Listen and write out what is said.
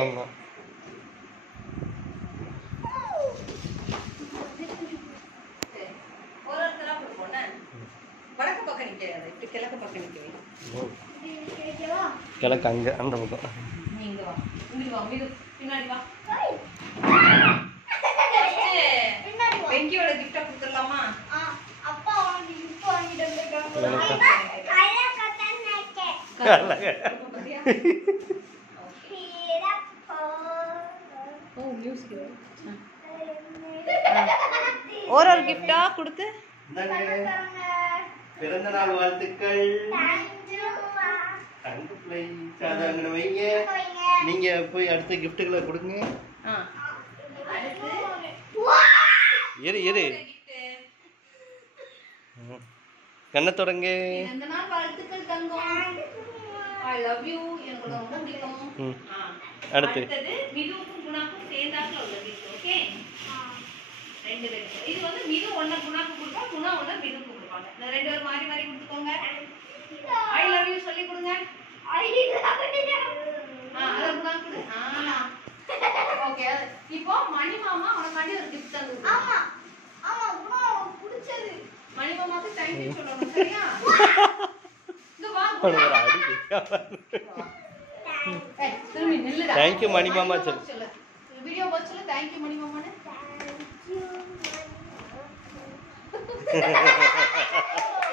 ஆமா கிழக்கு அங்க அந்த பக்கம் வெங்கியோட கிஃப்ட் கொடுத்துடலாமா? அப்பா வாங்கி கிஃப்ட் வாங்கிட்டு வந்திருக்காங்க. ஒரு கிஃப்டா கொடுத்து பிறந்த நாள் வாழ்த்துக்கள். வைங்க, நீங்க போய் அடுத்த கிஃப்ட்டுகளை கொடுங்க. இரு இரு கண்ணை தொடங்க. அடுத்து இது வந்து மிது ஒண்ணு குணாக்கு கொடுப்பா, குணா ஒண்ணு மிதுக்கு கொடுப்பாங்க. இந்த ரெண்டு பேரும் மாறி மாறி கொடுத்துக்கோங்க. ஐ லவ் யூ சொல்லி கொடுங்க. அத குணா கொடு. ஓகே. இப்போ மணி மாமா உனக்காண்டி ஒரு gift தந்துருக்காங்க. ஆமா ஆமா, குணா உனக்கு பிடிச்சது. மணி மாமாக்கு தேங்க் யூ சொல்லணும், சரியா? இந்த வா குணா. ஏய் திரும்பி நில்லுடா. தேங்க் யூ மணி மாமா சொல்லு. வீடியோ பார்த்து சொல்லு தேங்க் யூ மணி மாமான்னு. Thank you.